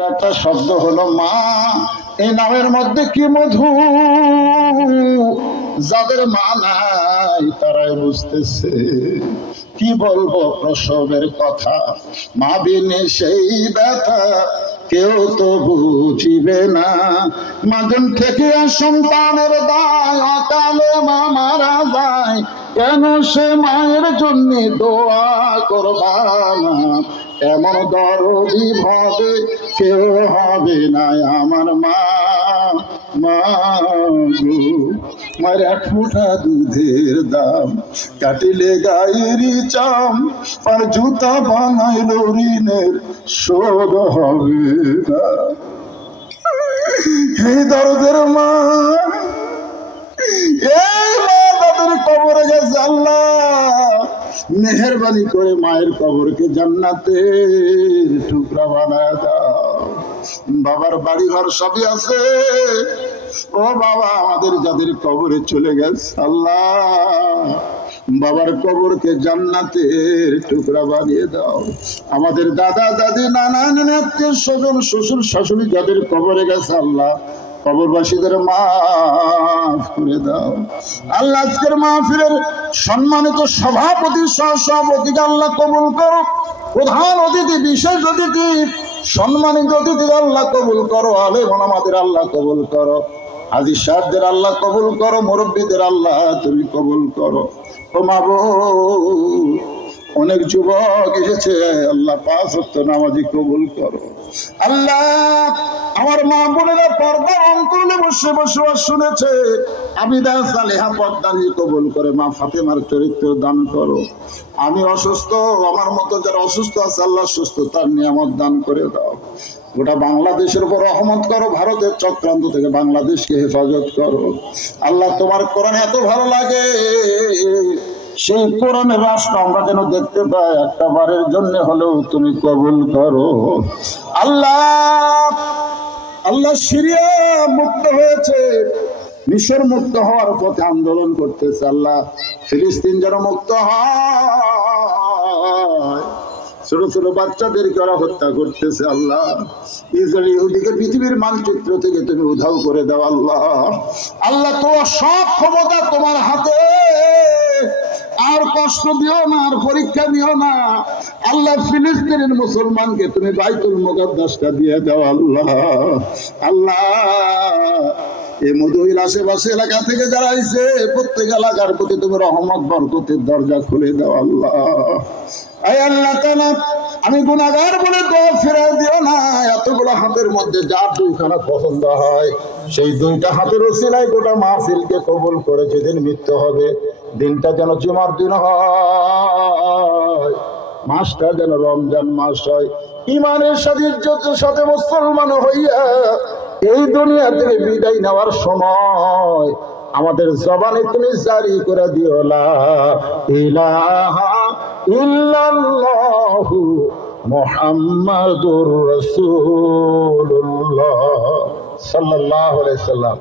একটা শব্দ হলো মা, এই নামের মধ্যে কি মধু? যাদের মা নাই, তারাই বুঝতেছে। কি বলব প্রসবের কথা? মা বিনে সেই ব্যথা, কেউ তো বুঝিবে না। মাঝন থেকে সন্তানের দায়, অকালে মা মারা কেন সে মায়ের জন্য দোয়া করবা না এমন দরদি ভাবে কেউ হবে না আমার মা। মার এক মুঠা দুধের দাম, কাটিলে গায়েরই চাম, আর জুতা বানাইল ঋণের শোধ হবে না। এই দরদের মা মেহরবানি করে মায়ের কবরকে জান্নাতের টুকরা বানায় দাও। বাবার বাড়ি ঘর সবই আছে। ও বাবা, আমাদের যাদের কবরে চলে গেছে, আল্লাহ। বাবার কবরকে জান্নাতের টুকরা বানিয়ে দাও। আমাদের দাদা, দাদি, নানা নানা আত্মীয় স্বজন, শ্বশুর, শাশুড়ি যাদের কবরে গেছে, আল্লাহ। কবরবাসীদের মাফ করে দাও। আল্লাহ আজকের মাহফিলের সম্মানিত সভাপতি সহ সভাপতিকে আল্লাহ কবুল করো। প্রধান অতিথি, বিশেষ অতিথি, সম্মানিত অতিথি আল্লাহ কবুল করো। আলেম আমাদের আল্লাহ কবুল করো। হাজি সাহেবদের আল্লাহ কবুল করো। মুরব্বীদের আল্লাহ তুমি কবুল করো। ও অনেক যুবক এসেছে। আল্লাহ পাঁচ হত্য নামাজি কবুল করো। আল্লাহ, আমার মা বোনেরা পর্দা বসে বসবাস শুনেছে আমি দা সালেহা পর্দা নিয়ে কবুল করে মা ফাতেমার চরিত্র দান করো। আমি অসুস্থ, আমার মতো যারা অসুস্থ আছে, আল্লাহ সুস্থতার নিয়ামত দান করে দাও। গোটা বাংলাদেশের উপর রহমত করো, ভারতের চক্রান্ত থেকে বাংলাদেশকে হেফাজত করো। আল্লাহ, তোমার কোরআন এত ভালো লাগে, সেই কোরআনের রাষ্ট্র আমরা যেন দেখতে পাই, একটা বারের জন্য হলেও তুমি কবুল করো। আল্লাহ আল্লাহ সিরিয়া মুক্ত হয়েছে। মিশর মুক্ত হওয়ার পথে আন্দোলন করতেছে আল্লাহ। ফিলিস্তিন যেন মুক্ত হয়। ছোট ছোট বাচ্চাদেরকে ওরা হত্যা করতেছে আল্লাহ। ইসরায়েল পৃথিবীর মানচিত্র থেকে তুমি উধাও করে দাও আল্লাহ। আল্লাহ তোমার সব ক্ষমতা তোমার হাতে। আর কষ্ট দিও না, আর পরীক্ষা দিও না। আল্লাহ ফিলিস্তিনের মুসলমানকে তুমি বাইতুল মুকদ্দাসটা দিয়ে দাও, আল্লাহ। আল্লাহ এই মধুহির আশেপাশে এলাকা থেকে যারা আইছে, প্রত্যেক এলাকার প্রতি তুমি রহমত, বরকতের দরজা খুলে দাও, আল্লাহ। আল্লাহ আমি গুনাহগার বলে তো ফিরে দিও না। এতগুলো হাতের মধ্যে যার দুইখানা পছন্দ হয়, সেই দুইটা হাতের ওসিলায় গোটা মাহফিলকে কবুল করে যেদিন মৃত্যু হবে দিনটা যেন জুমার দিন হয়, মাসটা যেন রমজান মাস হয়। ইমানের সাথে ইজ্জতের সাথে মুসলমান হইয়া এই দুনিয়া থেকে বিদায় নেওয়ার সময় আমাদের জবানে তুমি জারি করে দিও, লা ইলাহা ইল্লাল্লাহু মুহাম্মাদুর রাসূলুল্লাহ সাল্লাল্লাহু আলাইহি সাল্লাম।